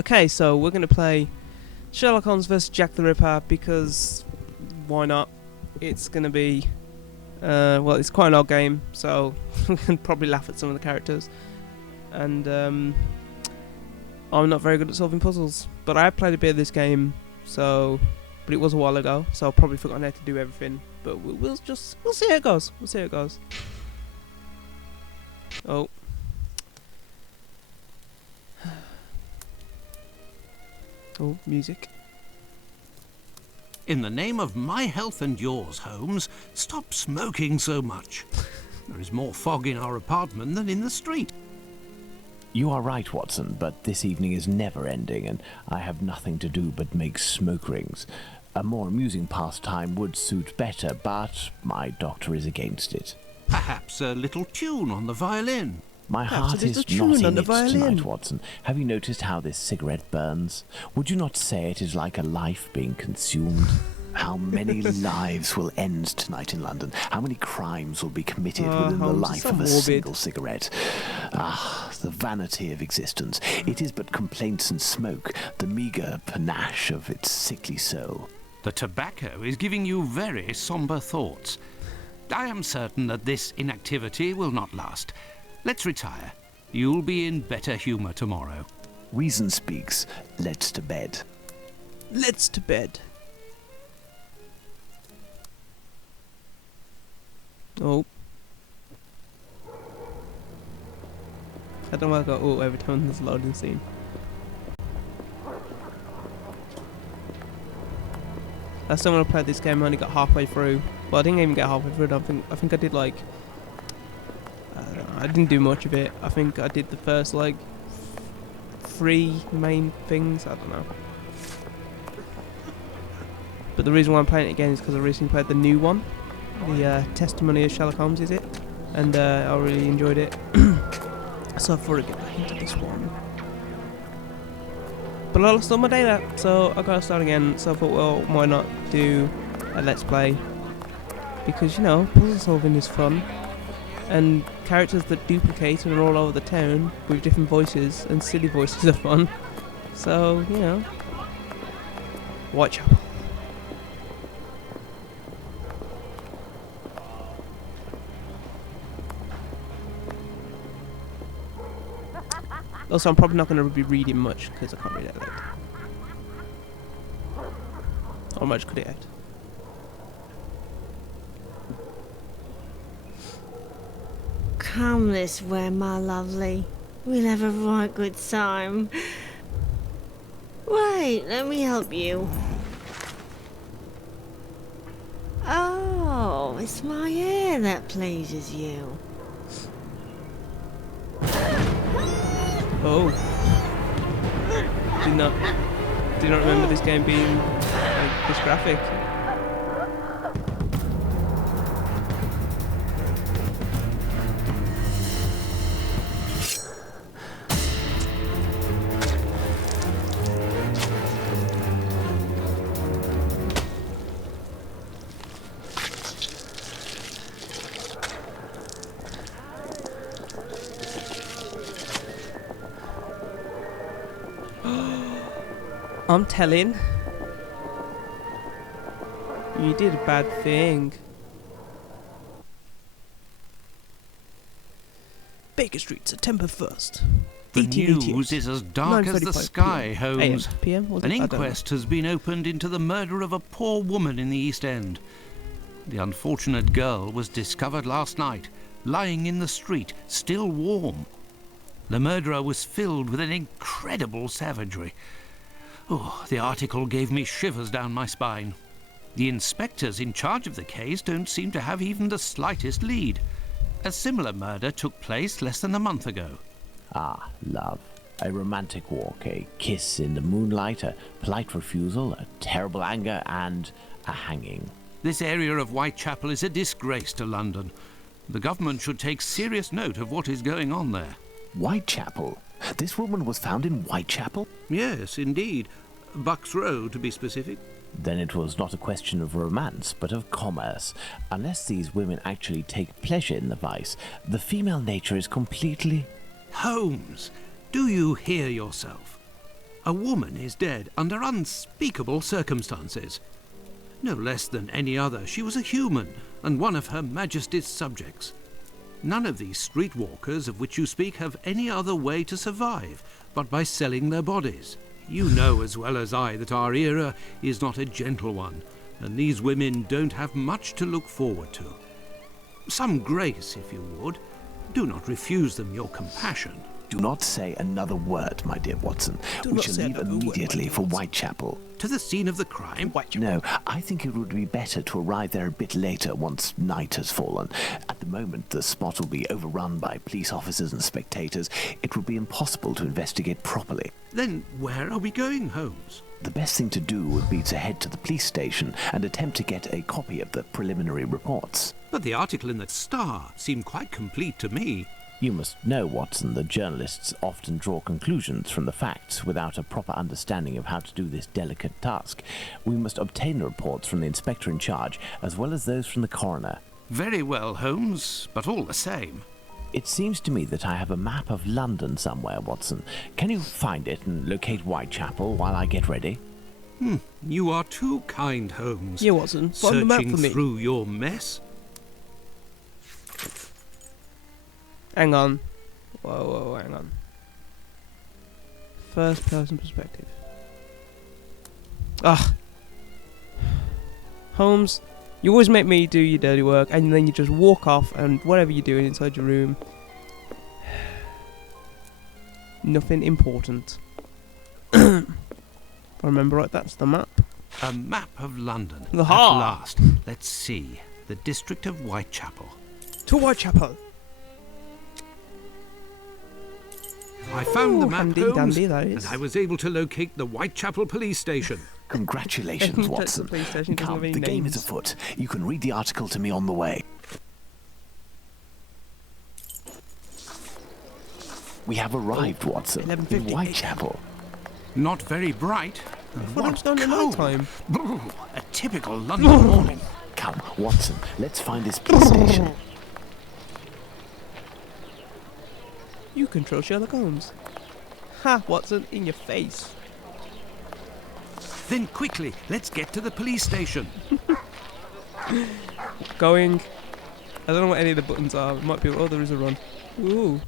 Okay, so we're going to play Sherlock Holmes vs. Jack the Ripper because why not? It's going to be, well, it's quite an odd game, so we can probably laugh at some of the characters. And I'm not very good at solving puzzles, but I have played a bit of this game, but it was a while ago, so I've probably forgotten how to do everything. But we'll see how it goes. We'll see how it goes. Oh. Oh, music. In the name of my health and yours, Holmes, stop smoking so much. There is more fog in our apartment than in the street. You are right, Watson, but this evening is never ending, and I have nothing to do but make smoke rings. A more amusing pastime would suit better, but my doctor is against it. Perhaps a little tune on the violin. My heart is not in it tonight, Watson. Have you noticed how this cigarette burns? Would you not say it is like a life being consumed? How many lives will end tonight in London? How many crimes will be committed within the life of a single cigarette? Ah, the vanity of existence. It is but complaints and smoke, the meagre panache of its sickly soul. The tobacco is giving you very sombre thoughts. I am certain that this inactivity will not last. Let's retire. You'll be in better humour tomorrow. Reason speaks. Let's to bed. Let's to bed. Oh. I don't know why I got every time there's a loading scene. Last time when I played this game I only got halfway through. Well, I didn't even get halfway through. I think I did like... I didn't do much of it. I think I did the first like 3 main things. I don't know. But the reason why I'm playing it again is because I recently played the new one. The Testimony of Sherlock Holmes is it. And I really enjoyed it. So I thought I'd get back into this one. But I lost all my data, so I gotta start again. So I thought, well, why not do a let's play? Because, you know, puzzle solving is fun. And characters that duplicate and are all over the town with different voices and silly voices are fun. So, you know. Whitechapel. Also, I'm probably not going to be reading much because I can't read that late. How much could it act? Come this way, my lovely. We'll have a right good time. Wait, let me help you. Oh, it's my hair that pleases you. Oh. Do not remember this game being like this graphic. I'm telling. You did a bad thing. Baker Street, September 1st. The news is as dark as the sky, Holmes. PM? An inquest has been opened into the murder of a poor woman in the East End. The unfortunate girl was discovered last night, lying in the street, still warm. The murderer was filled with an incredible savagery. Oh, the article gave me shivers down my spine. The inspectors in charge of the case don't seem to have even the slightest lead. A similar murder took place less than a month ago. Ah, love. A romantic walk, a kiss in the moonlight, a polite refusal, a terrible anger, and a hanging. This area of Whitechapel is a disgrace to London. The government should take serious note of what is going on there. Whitechapel? This woman was found in Whitechapel? Yes, indeed. Bucks Row, to be specific. Then it was not a question of romance, but of commerce. Unless these women actually take pleasure in the vice, the female nature is completely... Holmes, do you hear yourself? A woman is dead under unspeakable circumstances. No less than any other, she was a human and one of Her Majesty's subjects. None of these streetwalkers of which you speak have any other way to survive but by selling their bodies. You know as well as I that our era is not a gentle one, and these women don't have much to look forward to. Some grace, if you would. Do not refuse them your compassion. Do not say another word, my dear Watson. We shall leave immediately for Whitechapel. To the scene of the crime? No, I think it would be better to arrive there a bit later once night has fallen. At the moment, the spot will be overrun by police officers and spectators. It would be impossible to investigate properly. Then where are we going, Holmes? The best thing to do would be to head to the police station and attempt to get a copy of the preliminary reports. But the article in the Star seemed quite complete to me. You must know, Watson, that journalists often draw conclusions from the facts without a proper understanding of how to do this delicate task. We must obtain the reports from the inspector in charge, as well as those from the coroner. Very well, Holmes, but all the same. It seems to me that I have a map of London somewhere, Watson. Can you find it and locate Whitechapel while I get ready? You are too kind, Holmes. Yeah, Watson. Find the map Searching for me. through your mess? Hang on. Whoa, hang on. First person perspective. Ah. Holmes, you always make me do your dirty work and then you just walk off and whatever you're doing inside your room. Nothing important. I remember right, that's the map. A map of London. Aha! At last. Let's see. The district of Whitechapel. To Whitechapel. I found the map, handy Holmes, dandy that is. and I was able to locate the Whitechapel police station. Congratulations, Watson. Police station doesn't Come, have any the game is names. afoot. You can read the article to me on the way. We have arrived, Watson, in 11:58. Whitechapel. Not very bright. I thought it was done at night time. A typical London morning. Come, Watson, let's find this police station. You control Sherlock Holmes. Ha, Watson, in your face. Then quickly, let's get to the police station. Going. I don't know what any of the buttons are. It might be. Oh, there is a run. Ooh.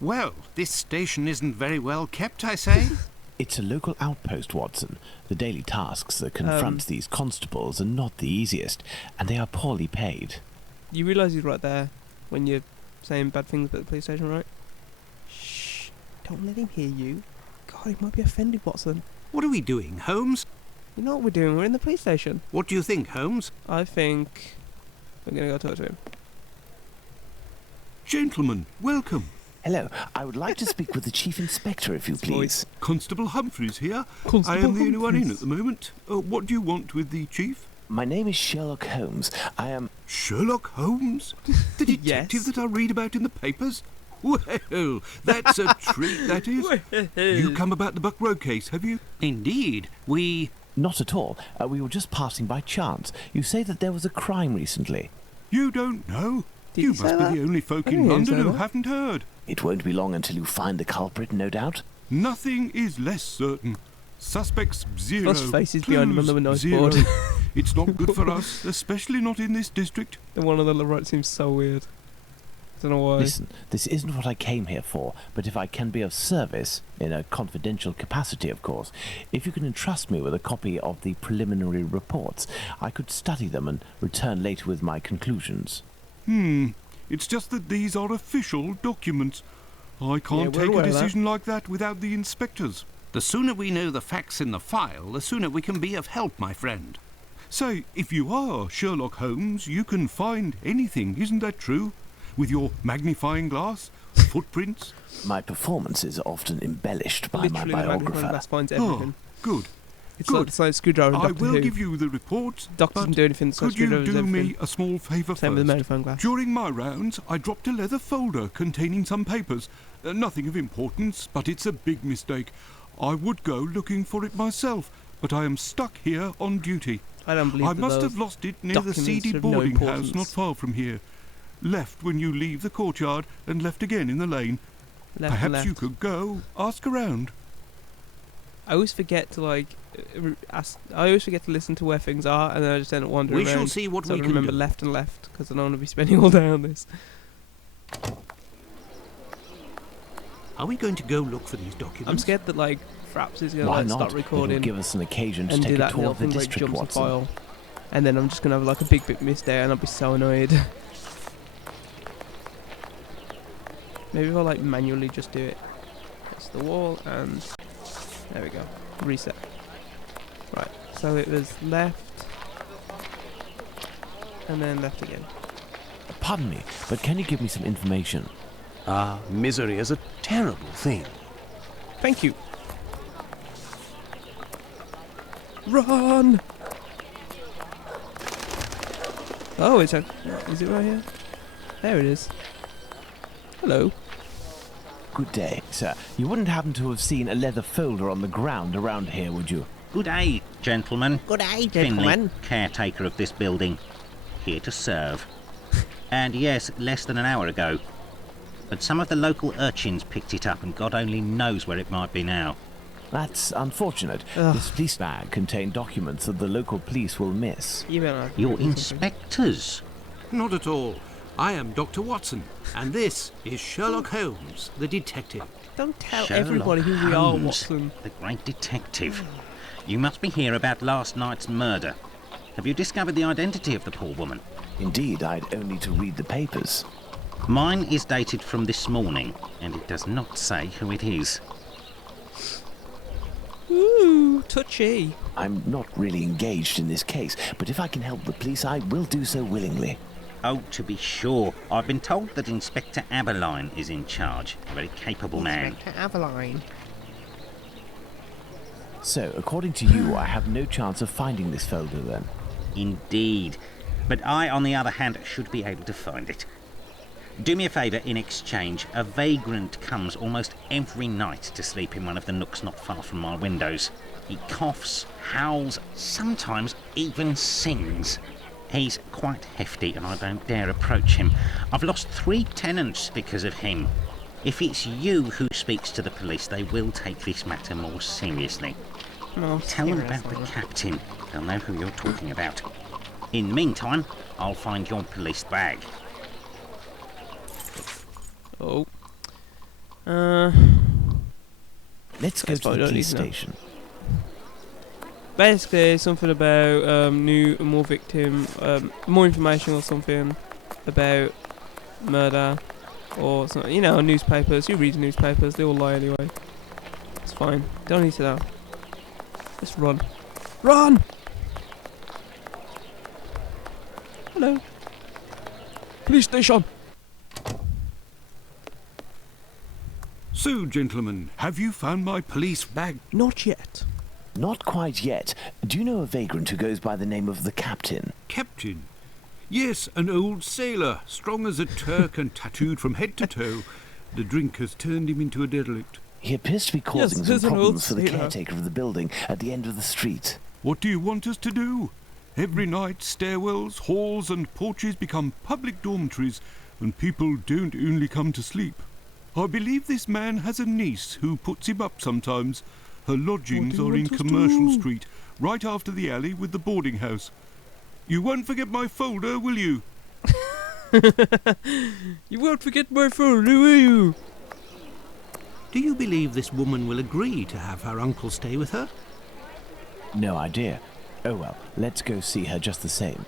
Well, this station isn't very well kept, I say. It's a local outpost, Watson. The daily tasks that confront these constables are not the easiest, and they are poorly paid. You realise he's right there when you're saying bad things about the police station, right? Shh. Don't let him hear you. God, he might be offended, Watson. What are we doing, Holmes? You know what we're doing? We're in the police station. What do you think, Holmes? I think we're going to go talk to him. Gentlemen, welcome. Hello, I would like to speak with the Chief Inspector, if you please. Constable Humphreys here. Constable I am the only one in Humphreys. at the moment. What do you want with the Chief? My name is Sherlock Holmes. I am... Sherlock Holmes? The detective Yes. that I read about in the papers? Well, that's a treat, that is. You come about the Buck Road case, have you? Indeed, we... Not at all. We were just passing by chance. You say that there was a crime recently. You don't know? Did You he must say be that? the only folk I in didn't hear him London say who that. haven't heard. It won't be long until you find the culprit, no doubt. Nothing is less certain. Suspects zero. Plus faces behind him on the Clues, noise zero. board. It's not good for us, especially not in this district. The one on the right seems so weird. Don't know why. Listen, this isn't what I came here for, but if I can be of service, in a confidential capacity, of course, if you can entrust me with a copy of the preliminary reports, I could study them and return later with my conclusions. It's just that these are official documents. I can't we're take aware a of that. decision like that without the inspectors. The sooner we know the facts in the file, the sooner we can be of help, my friend. Say, if you are Sherlock Holmes, you can find anything, isn't that true? With your magnifying glass, footprints. My performances are often embellished by Literally, my the magnifying biographer. glass finds Oh, everything. good. It's good. like the science screwdriver in I Doctor will Who. give you the reports, Doctor but doesn't do anything. The science could you screwdriver does do everything. me a small favour Same with the first? magnifying glass. During my rounds, I dropped a leather folder containing some papers. Nothing of importance, but it's a big mistake. I would go looking for it myself, but I am stuck here on duty. I don't believe I that must those have lost it near the documents seedy have no boarding house importance. not far from here. Left when you leave the courtyard and left again in the lane. left Perhaps left. you could go, ask around. I always forget to I always forget to listen to where things are, and then I just end up wandering We around. shall see what So we I can remember do. left and left, because I don't want to be spending all day on this. Are we going to go look for these documents? I'm scared that like Fraps is Why gonna not? start It'll recording give us an occasion to and take do a that tour little of the thing where it district, jumps a Watson. file, and then I'm just gonna have like a big miss day, and I'll be so annoyed. Maybe if I like manually just do it. That's the wall, and there we go. Reset. Right. So it was left, and then left again. Pardon me, but can you give me some information? Misery is a terrible thing. Thank you. Run! Oh, is it right here? There it is. Hello. Good day, sir. You wouldn't happen to have seen a leather folder on the ground around here, would you? Good day, gentlemen. Good day, Finley, caretaker of this building. Here to serve. And yes, less than an hour ago. But some of the local urchins picked it up and God only knows where it might be now. That's unfortunate. Ugh. This police bag contained documents that the local police will miss. You better not You're do something. inspectors. Not at all. I am Dr. Watson, and this is Sherlock Holmes, the detective. Don't tell Sherlock everybody who we are, Holmes, Watson. the great detective. You must be here about last night's murder. Have you discovered the identity of the poor woman? Indeed, I'd only to read the papers. Mine is dated from this morning, and it does not say who it is. Ooh, touchy. I'm not really engaged in this case, but if I can help the police, I will do so willingly. Oh, to be sure. I've been told that Inspector Aberline is in charge. A very capable man. Aveline. So, according to you, I have no chance of finding this folder then. Indeed. But I, on the other hand, should be able to find it. Do me a favour in exchange. A vagrant comes almost every night to sleep in one of the nooks not far from my windows. He coughs, howls, sometimes even sings. He's quite hefty and I don't dare approach him. I've lost 3 tenants because of him. If it's you who speaks to the police, they will take this matter more seriously. No, Tell them about the captain. They'll know who you're talking about. In the meantime, I'll find your police bag. Oh. Let's go That's to what the I don't police need to know. station. Basically, something about more victim, more information or something about murder or something. You know, newspapers. Who reads newspapers? They all lie anyway. It's fine. Don't need to know. Just run. Run! Hello. Police station. So, gentlemen, have you found my police bag? Not yet. Not quite yet. Do you know a vagrant who goes by the name of the Captain? Captain? Yes, an old sailor, strong as a Turk and tattooed from head to toe. The drink has turned him into a derelict. He appears to be causing some there's an old problems for the sailor. caretaker of the building at the end of the street. What do you want us to do? Every night, stairwells, halls and porches become public dormitories, and people don't only come to sleep. I believe this man has a niece who puts him up sometimes. Her lodgings What do you are in want us to Commercial do? Street, right after the alley with the boarding house. You won't forget my folder, will you? You won't forget my phone, will you? Do you believe this woman will agree to have her uncle stay with her? No idea. Oh well, let's go see her just the same.